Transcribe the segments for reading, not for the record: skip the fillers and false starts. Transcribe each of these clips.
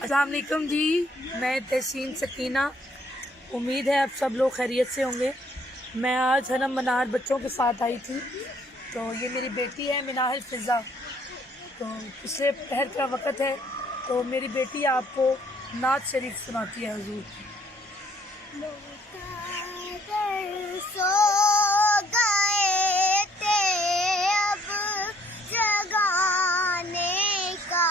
अस्सलाम वालेकुम जी, मैं तहसीन सकीना। उम्मीद है आप सब लोग खैरियत से होंगे। मैं आज हरम मनार बच्चों के साथ आई थी। तो ये मेरी बेटी है मिनाहिल फ़िज़ा। तो पिछले पहर का वक़्त है, तो मेरी बेटी आपको नात शरीफ सुनाती है हुजूर की। सो गए थे अब जगाने का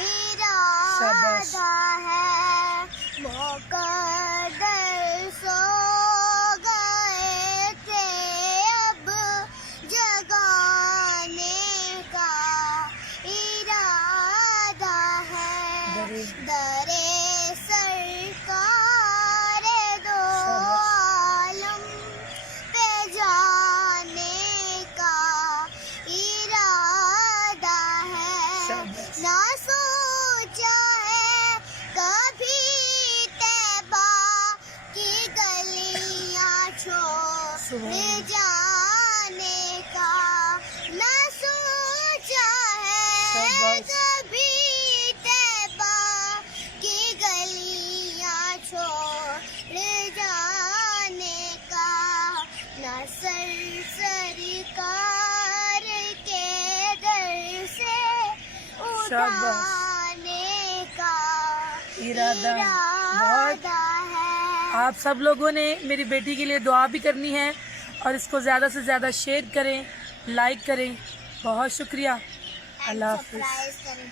इरादा है, मुक़द्दर सो गए थे अब जगाने का इरादा है। दरे सरकार दो आलम पे जाने का इरादा है। ना सोचा है कभी तैबा की गलियां छोड़ जाने का, ना सोचा है कभी तैबा की गलियां छोड़ जाने का, ना सरकार के दर से उठाने का इरादा इरादा है। आप सब लोगों ने मेरी बेटी के लिए दुआ भी करनी है और इसको ज़्यादा से ज़्यादा शेयर करें, लाइक करें। बहुत शुक्रिया। अल्लाह हाफ़िज़। सब्सक्राइब करें।